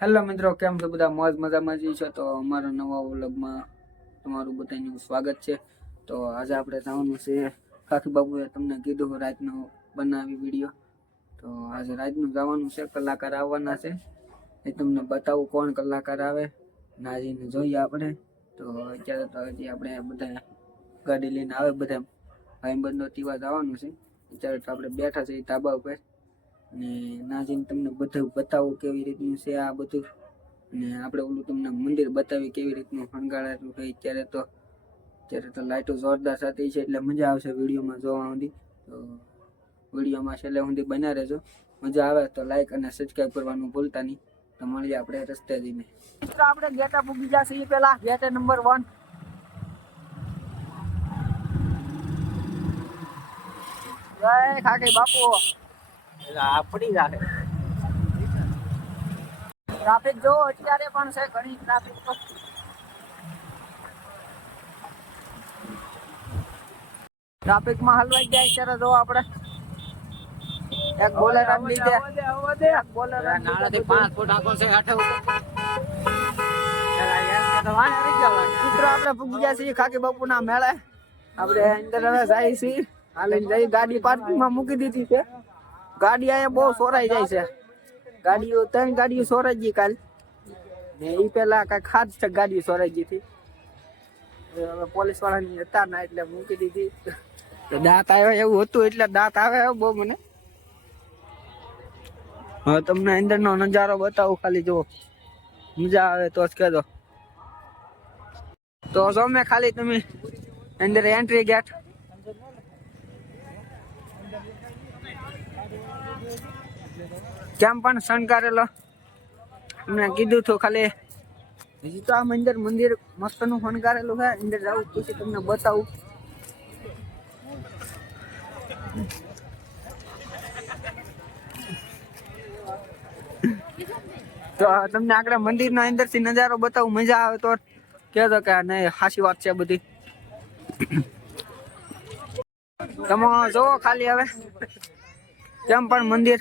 Hello મિત્રો, કેમ છો બધા? મોજ મજામાં જ છો? તો અમારા નવા વ્લોગમાં તમારું બધાનું સ્વાગત છે. તો આજે આપણે જવાનું છે કાકી બાબુએ તમને કીધું રાતનું બનાવી વિડીયો. તો આજે રાતનું જવાનું છે, કલાકાર આવવાના છે. એ તમને બતાવું કોણ કલાકાર આવે, નાજીને જોઈએ આપણે. તો અત્યારે તો હજી આપણે બધા ગાડી લઈને આવે, બધા ભાઈબંધો તીવા જવાનું છે. અત્યારે તો આપણે બેઠા છીએ ધાબા ઉપર અને નાજીને તમને બધું બતાવું કેવી રીતનું છે આ બધું. અને આપણે ઓલું તમને મંદિર બતાવી કેવી રીતનું શણગારેલું છે. અત્યારે તો લાઈટો જોરદાર થતી છે એટલે મજા આવશે વિડીયોમાં જોવા સુધી. તો વિડીયોમાં છેલ્લે સુધી બન્યા રહેજો. મજા આવે તો લાઈક અને સબસ્ક્રાઈબ કરવાનું ભૂલતા નહીં. તો મળીએ આપણે રસ્તે જઈને. મિત્રો આપણે ગેટા પૂગી ગયા છીએ, પેલા ગેટ નંબર 1. જય ખાકી બાપુ. આપણી રાખે ટ્રાફિક જો અત્યારે પણ છે, ઘણી ટ્રાફિક. તો ટ્રાફિકમાં હલવાઈ જાય ત્યારે જો આપણે એક બોલેર લીધે નાળાથી 5 ફૂટ આખો છે હાથે મિત્રો આપણે પૂગી ગયા છીએ ખાકી બાપુના મેળે. આપણે અંદર હવે જાય છીએ, હાલીને જઈ ગાડી પાર્કિંગમાં મૂકી દીધી છે. ગાડી અહીંયા બહુ સોરાઈ જાય છે. ગાડીઓ 3 ગાડીઓ સોરાઈ ગઈ કાલ ને એ પેલા કઈ ખાસ છે ગાડી સોરાઈ ગઈ હતી. હવે પોલીસ વાળાની હતા ના એટલે મૂકી દીધી. દાંત આવે એવું હતું એટલે દાંત આવે બહુ મને. હવે તમને અંદરનો નજારો બતાવું, ખાલી જુઓ, મજા આવે તો જ કહેજો. તો જો મેં ખાલી તમે અંદર એન્ટ્રી ગેટ કેમ પણ શણગારેલો મેં કીધું તો ખાલી. હજી તો આ મંદિર મસ્ત નું શણગારેલું છે. અંદર જાઉં પછી તમને બતાવું. તો તમને આગળ મંદિરના અંદરથી નજારો બતાવું, મજા આવે તો કહેજો કે નહીં સાચી વાત છે બધી. તમે જોવો ખાલી હવે કેમ પણ મંદિર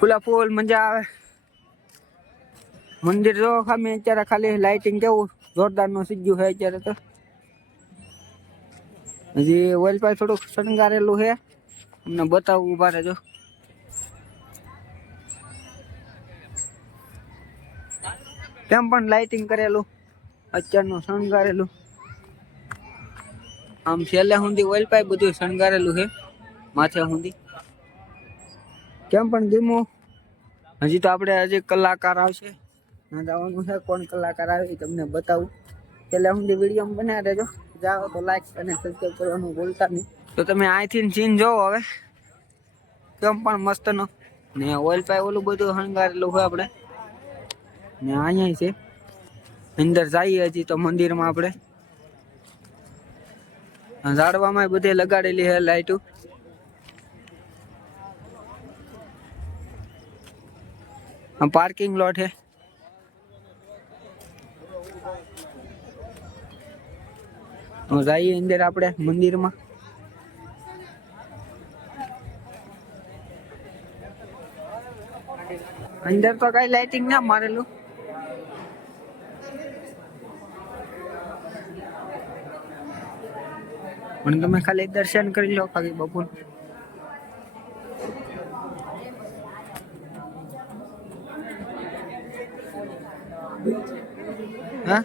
ફૂલા ફૂલ મજા આવે. મંદિર જો ખાલી અત્યારે ખાલી લાઇટિંગ કેવું જોરદાર નું સીજ્યું છે અત્યારે. તો હજી ઓઇલ પાઈ થોડુંક શણગારેલું છે, તમને બતાવું, ઉભા રહેજો. કેમ પણ લાઇટિંગ કરેલું અત્યારનું શણગારેલું. આમ છેલ્લે સુધી ઓઇલ પાઇપ બધું શણગારેલું છે માથે સુધી. કેમ પણ ધીમું. હજી તો આપણે હજી કલાકાર આવશે, ના જવાનું છે. કોણ કલાકાર આવે તમને બતાવું. છેલ્લે સુધી વિડીયો બનાવી દેજો. જાઓ તો લાઈક અને સબસ્ક્રાઈબ કરવાનું ભૂલતા નહીં. તો તમે અહીંથી સીન જોવો હવે કેમ પણ મસ્ત નો ને ઓઇલ પાઇપ ઓલું બધું શણગારેલું છે આપણે. ને અહીંયા છે અંદર જઈએ હજી તો મંદિરમાં આપણે. ઝાડવામાં બધે લગાડેલી છે લાઈટો. પાર્કિંગ લોટ છે. જઈએ અંદર આપણે મંદિરમાં. અંદર તો કઈ લાઇટિંગ ના મારેલું. પણ તમે ખાલી દર્શન કરી લો ખાલી બાપુ. હા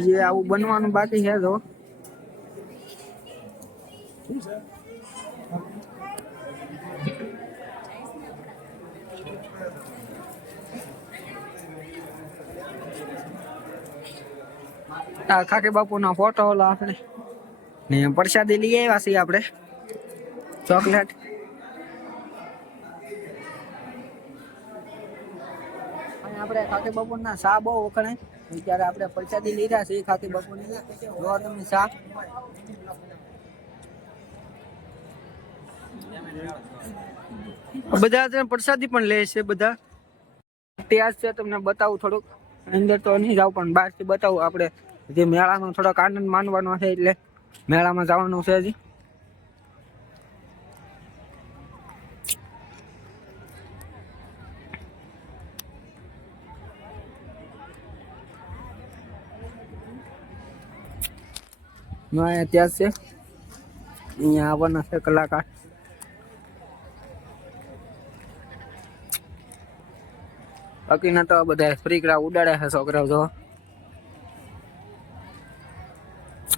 હજી આવું બનવાનું બાકી છે. તો ખાકી બાપુ ના ફોટો ઓલા આપણે ને પ્રસાદી લઈ આવ્યા છીએ આપણે, ચોકલેટ. આપણે ખાકી બાપુ ના શા બહુ વખણાય. ત્યારે આપણે પ્રસાદી લીધા છે ખાકી બાપુ ની. જો તમે શા બધા પ્રસાદી પણ લે છે બધા. ઇતિહાસ છે તમને બતાવું થોડુંક. અંદર તો નહીં જાવ પણ બહારથી બતાવું. આપણે જે મેળાનો થોડોક આનંદ માનવાનો છે એટલે મેળામાં જવાનું છે હજી. અહીંયા ત્યાં છે, અહીંયા આવવાના છે કલાકાર. બાકીના તો બધા ફ્રીકડા ઉડાડ્યા છે છોકરાઓ. જો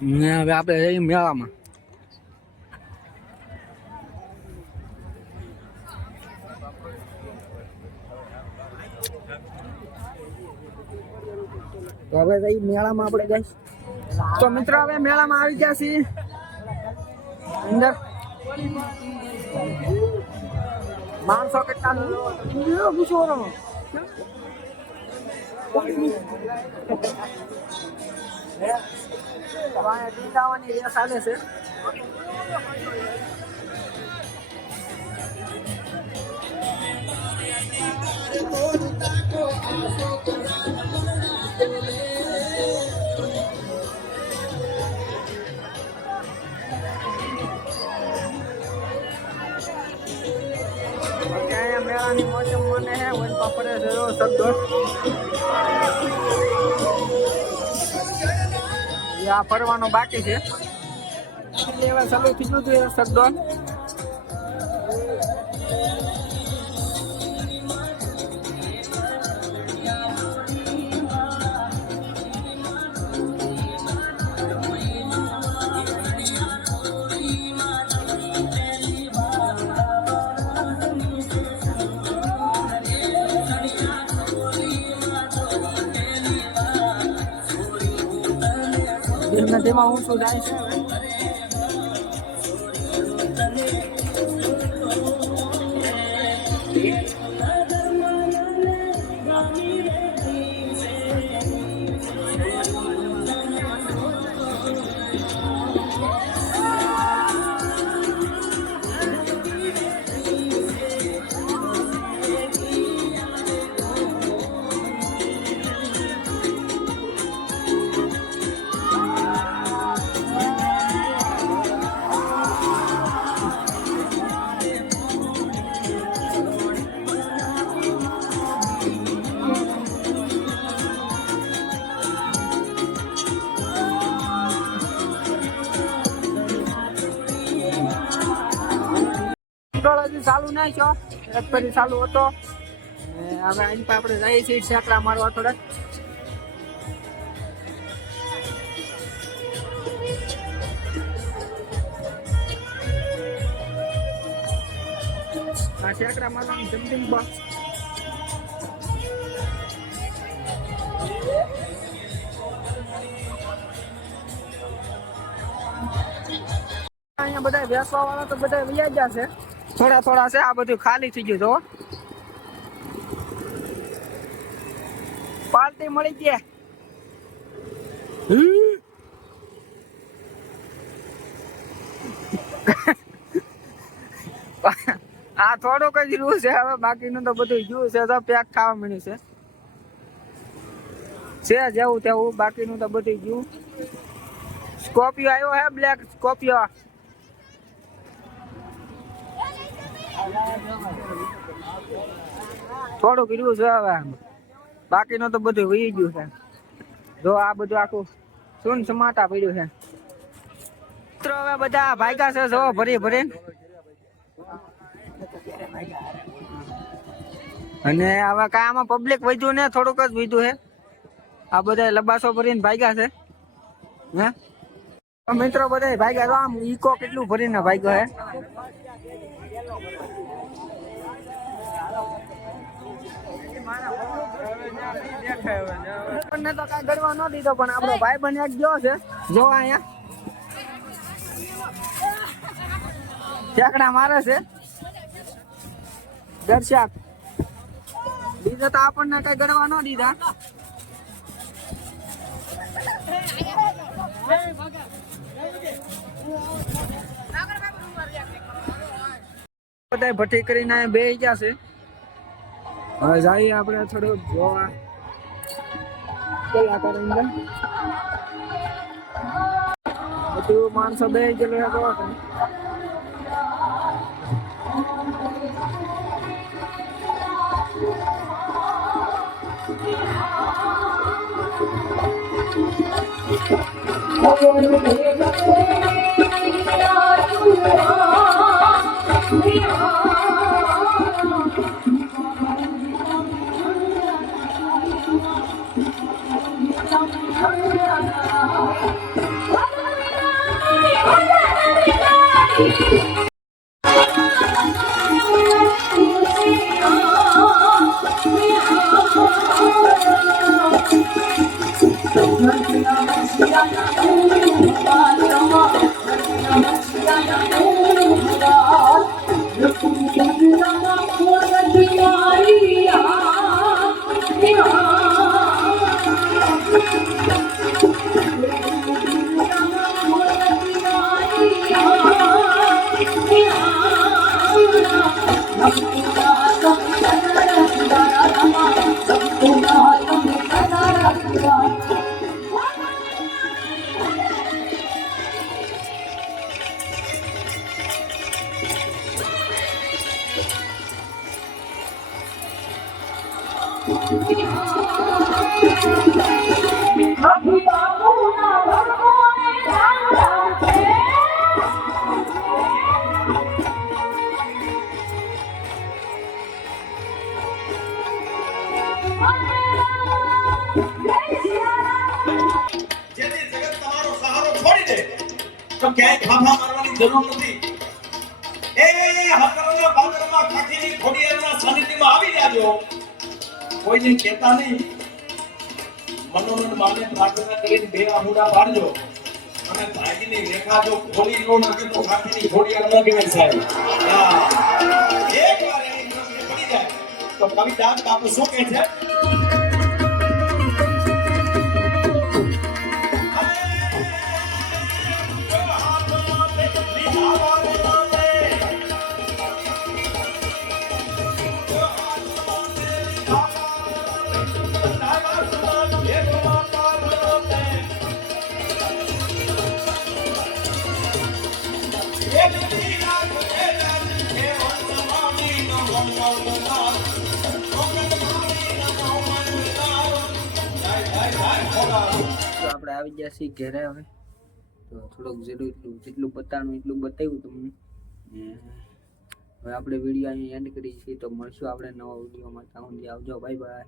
ને હવે આપણે જઈએ મેળામાં. તો હવે જઈ મેળામાં આપણે જઈશ. તો મિત્રો હવે મેળામાં આવી ગયા છીએ અંદર. માણસો કેટલા પૂછો ટીકાવાની રેસ ચાલે છે. મેળાની મોસમ મને હે વન પાપડે જોયો શબ્દો આ ફરવાનો બાકી છે. એવા ચાલુ થઈ ગયું હતું શબ્દો. તેમાં હું શું જાય છે. ચાલુ નહીં છો ફરી ચાલુ હતો. હવે અહીં આપણે જઈએ છીએ ઠેકડા મારવા થોડાક. આ ઠેકડા મારવાનું જમ્પિંગ બોક્સ. અહીંયા બધા બેસવા વાળા તો બધા વ્યાજ જશે. થોડા થોડા છે. આ બધું ખાલી થઈ ગયું. તો પાર્ટી મળી ગઈ. આ થોડુંક જ રહ્યું છે હવે. બાકીનું તો બધું જ્યું છે. તો પેક ખાવા મળ્યું છે જેવું તેવું. બાકીનું તો બધું જ્યું. સ્કોર્પિયો આવ્યો હે, બ્લેક સ્કોર્પિયો. થોડુંક રહ્યું છે હવે. બાકીનું તો બધું વહી ગયું છે. જો આ બધું આખું સુન સમાટા પડ્યું છે. મિત્રો હવે બધા ભાગ્યા છે. જો ભરી ભરીને. અને હવે કાંઈ આમાં પબ્લિક વધ્યું ને થોડુંક જ વધ્યું છે. આ બધા લબાસો ભરીને ભાગ્યા છે. હે મિત્રો બધા ભાગ્યા. આમ ઈકો કેટલું ભરીને ભાગ્યો હે. આપણને તો કઈ ગળવા ન દીધો પણ આપણો ભાઈ બને એક ગયો છે. જો અહીંયા ઠેકડા મારે છે દર્શક. બીજા તો આપણને કઈ ગળવા ન દીધા. બધા ભઠ્ઠી કરીને બે ગયા છે. હવે જઈએ આપણે થોડું જોવા કલાકાર અંદર. બધું માણસો બે ગયેલું જોવા. Oh જેથી જગત તમારો સહારો છોડી દે તો ક્યાંય ખાફા મારવાની જરૂર નથી. એ હકરના ભાદરમાં ખાખીની ખોડિયારના સાનિધ્યમાં આવી જાજો. કોઈને કહેતા નહીં. મનોમન માને પ્રાર્થના કરીને બે આમુડા પાડજો અને ભાગીની રેખા જો ખોલી ન નાખે તો ખાખીની ખોડિયાર ન કહેવાય સાહેબ. એકવાર એની દ્રષ્ટિ પડી જાય તો કવિતા બાપુ શું કહે છે? તો આપણે આવી ગયા છીએ ઘરે હવે. તો થોડોક જેટલું બતાવવાનું એટલું બતાવ્યું તમને. ને હવે આપણે વિડીયો અહીંયા એન્ડ કરીએ છીએ. તો મળશું આપણે નવા વિડીયોમાં. ત્યાં સુધી આવજો. Bye bye.